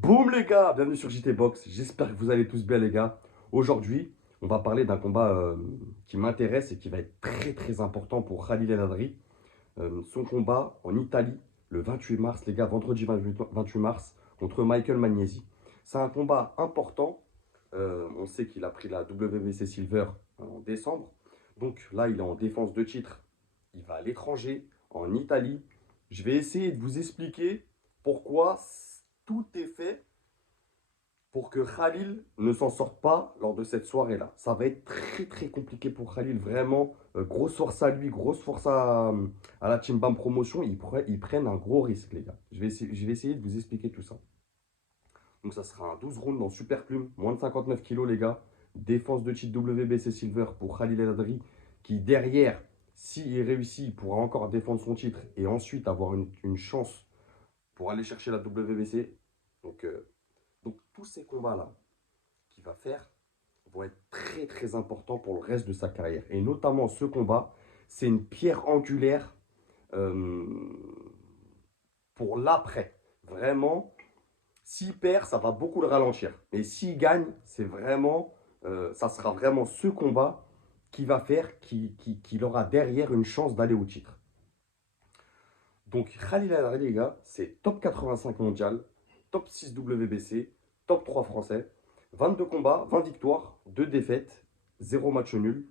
Boum les gars, bienvenue sur JT Box. J'espère que vous allez tous bien les gars. Aujourd'hui, on va parler d'un combat qui m'intéresse et qui va être très important pour Khalil El Adri. Son combat en Italie le 28 mars, les gars, vendredi 28 mars contre Michael Magnesi. C'est un combat important. On sait qu'il a pris la WBC Silver en décembre. Donc là, il est en défense de titre. Il va à l'étranger, en Italie. Je vais essayer de vous expliquer pourquoi tout est fait pour que Khalil ne s'en sorte pas lors de cette soirée-là. Ça va être très compliqué pour Khalil, vraiment. Grosse force à lui, grosse force à la Team Bam Promotion. Ils prennent un gros risque, les gars. Je vais essayer de vous expliquer tout ça. Donc ça sera un 12 rounds en super plume, moins de 59 kilos, les gars. Défense de titre WBC Silver pour Khalil El Adri, qui derrière, s'il réussit, il pourra encore défendre son titre et ensuite avoir une chance pour aller chercher la WBC. Donc, euh, donc tous ces combats-là qu'il va faire vont être très importants pour le reste de sa carrière. Et notamment ce combat, c'est une pierre angulaire euh, pour l'après. Vraiment, s'il perd, ça va beaucoup le ralentir. Mais s'il gagne, ça sera vraiment ce combat qui va faire qu'il aura derrière une chance d'aller au titre. Donc Khalil El les gars, c'est top 85 mondial, top 6 WBC, top 3 français, 22 combats, 20 victoires, 2 défaites, 0 match nul,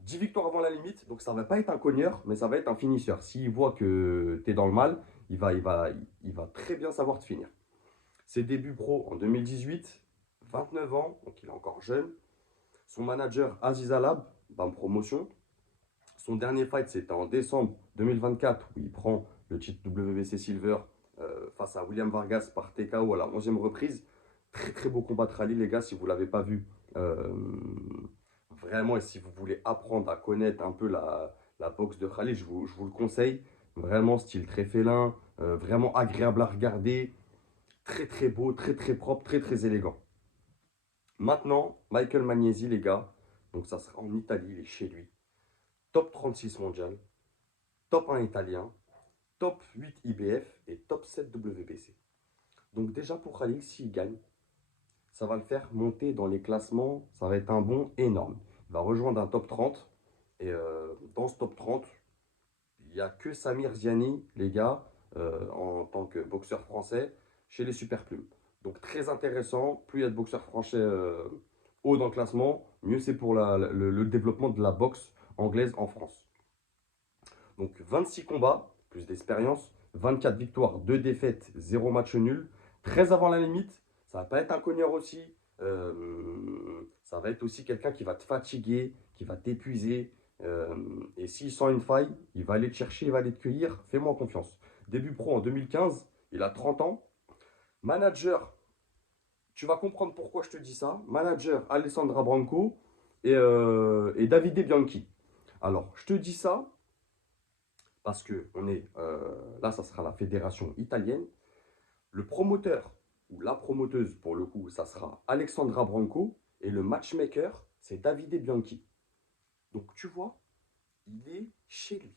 10 victoires avant la limite, donc ça ne va pas être un cogneur, mais ça va être un finisseur. S'il voit que tu es dans le mal, il va très bien savoir te finir. Ses débuts pro en 2018, 29 ans, donc il est encore jeune. Son manager Aziz Alab, BAM Promotion. Son dernier fight, c'était en décembre 2024, où il prend le titre WBC Silver face à William Vargas par TKO à la 11e reprise. Très beau combat de rallye, les gars, si vous ne l'avez pas vu. Vraiment, et si vous voulez apprendre à connaître un peu la boxe de Khalil, je vous le conseille. Vraiment, style très félin, vraiment agréable à regarder. Très beau, très propre, très élégant. Maintenant, Michael Magnesi, les gars. Donc ça sera en Italie, il est chez lui. Top 36 mondial, top 1 italien, top 8 IBF et top 7 WBC. Donc déjà pour Khalil, s'il gagne, ça va le faire monter dans les classements. Ça va être un bond énorme. Il va rejoindre un top 30. Et dans ce top 30, il n'y a que Samir Ziani, les gars, en tant que boxeur français, chez les super plumes. Donc très intéressant. Plus il y a de boxeurs français haut dans le classement, mieux c'est pour le développement de la boxe anglaise en France. Donc 26 combats, plus d'expérience, 24 victoires, 2 défaites, 0 match nul, 13 avant la limite. Ça va pas être un cogneur aussi. Ça va être aussi quelqu'un qui va te fatiguer, qui va t'épuiser. Et s'il sent une faille, il va aller te chercher, il va aller te cueillir. Fais-moi confiance. Début pro en 2015, il a 30 ans. Manager, tu vas comprendre pourquoi je te dis ça. Manager Alessandra Branco et Davide Bianchi. Alors, je te dis ça parce que là, ça sera la fédération italienne. Le promoteur ou la promoteuse, pour le coup, ça sera Alexandra Branco. Et le matchmaker, c'est Davide Bianchi. Donc, tu vois, il est chez lui.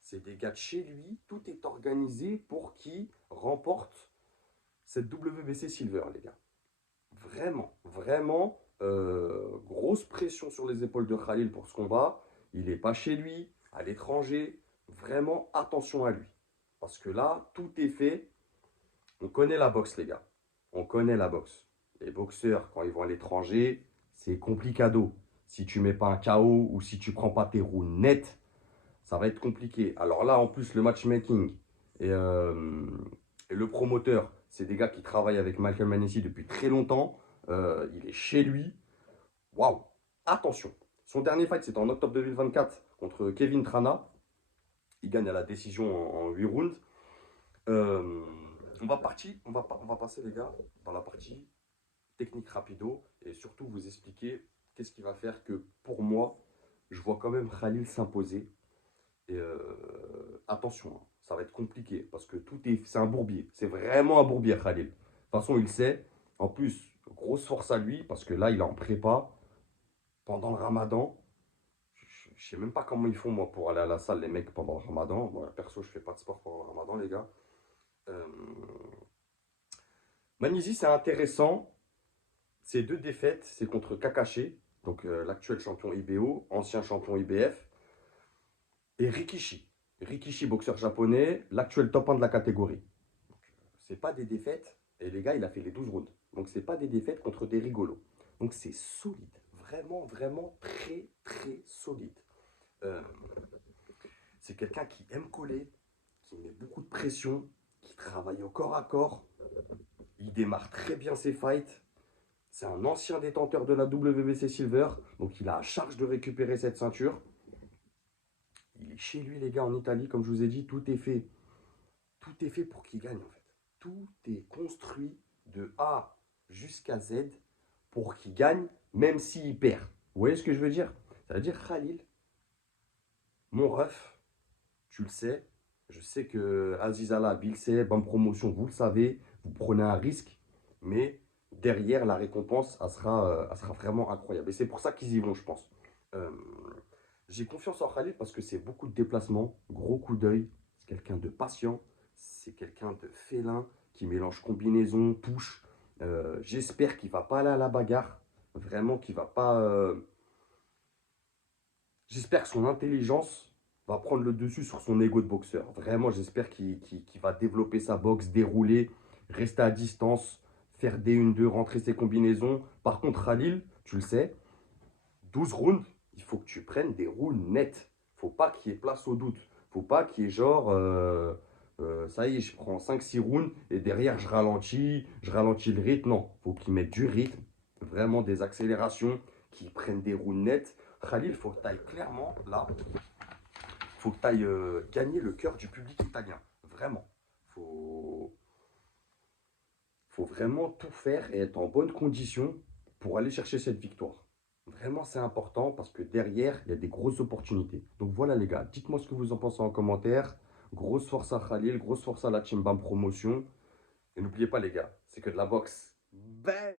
C'est des gars de chez lui. Tout est organisé pour qu'il remporte cette WBC Silver, les gars. Vraiment, grosse pression sur les épaules de Khalil pour ce combat. Il n'est pas chez lui, à l'étranger. Vraiment, attention à lui. Parce que là, tout est fait. On connaît la boxe, les gars. On connaît la boxe. Les boxeurs, quand ils vont à l'étranger, c'est complicado. Si tu mets pas un KO ou si tu prends pas tes roues nettes, ça va être compliqué. Alors là, en plus, le matchmaking et, euh, et le promoteur, c'est des gars qui travaillent avec Michael Manessi depuis très longtemps. Il est chez lui. Waouh! Attention. Son dernier fight, c'était en octobre 2024 contre Kevin Trana. Il gagne à la décision en 8 rounds. Euh, on va passer, les gars, dans la partie technique rapido et surtout vous expliquer qu'est-ce qui va faire que pour moi, je vois quand même Khalil s'imposer. Et attention, hein, ça va être compliqué parce que c'est un bourbier. C'est vraiment un bourbier, Khalil. De toute façon, il le sait. En plus, grosse force à lui parce que là, il est en prépa pendant le ramadan. Je ne sais même pas comment ils font, moi, pour aller à la salle, les mecs, pendant le ramadan. Moi, perso, je fais pas de sport pendant le ramadan, les gars. Euh, Manizi, c'est intéressant. Ces deux défaites, c'est contre Kakashi, donc l'actuel champion IBO, ancien champion IBF, et Rikishi. Rikishi, boxeur japonais, l'actuel top 1 de la catégorie. C'est pas des défaites, et les gars, il a fait les 12 rounds. Donc c'est pas des défaites contre des rigolos. Donc c'est solide, vraiment, vraiment très, très solide. Euh, c'est quelqu'un qui aime coller, qui met beaucoup de pression, qui travaille au corps à corps. Il démarre très bien ses fights. C'est un ancien détenteur de la WBC Silver, donc il a à charge de récupérer cette ceinture. Il est chez lui, les gars, en Italie, comme je vous ai dit, tout est fait. Tout est fait pour qu'il gagne, en fait. Tout est construit de A jusqu'à Z pour qu'il gagne, même s'il perd. Vous voyez ce que je veux dire? Ça veut dire Khalil, mon ref, tu le sais. Je sais que Aziz Allah, Bill sait, Bam Promotion, vous le savez. Vous prenez un risque, mais derrière, la récompense, elle sera vraiment incroyable. Et c'est pour ça qu'ils y vont, je pense. Euh, j'ai confiance en Khalil parce que c'est beaucoup de déplacements, gros coup d'œil. C'est quelqu'un de patient, c'est quelqu'un de félin qui mélange combinaison, touche. J'espère qu'il ne va pas aller à la bagarre. Vraiment qu'il va pas. J'espère que son intelligence va prendre le dessus sur son ego de boxeur. Vraiment, j'espère qu'il va développer sa boxe, dérouler, rester à distance, faire des 1-2, rentrer ses combinaisons. Par contre, Khalil, tu le sais, 12 rounds, il faut que tu prennes des rounds nets. Faut pas qu'il y ait place au doute. Faut pas qu'il y ait genre, ça y est, je prends 5-6 rounds et derrière je ralentis le rythme. Non, faut qu'il mette du rythme, vraiment des accélérations, qu'il prenne des rounds nets. Khalil, faut que tu ailles clairement là, faut que tu ailles gagner le cœur du public italien. Vraiment. Faut, faut vraiment tout faire et être en bonne condition pour aller chercher cette victoire. Vraiment, c'est important parce que derrière, il y a des grosses opportunités. Donc voilà les gars, dites-moi ce que vous en pensez en commentaire. Grosse force à Khalil, grosse force à la Team Bam Promotion. Et n'oubliez pas les gars, c'est que de la boxe. Bang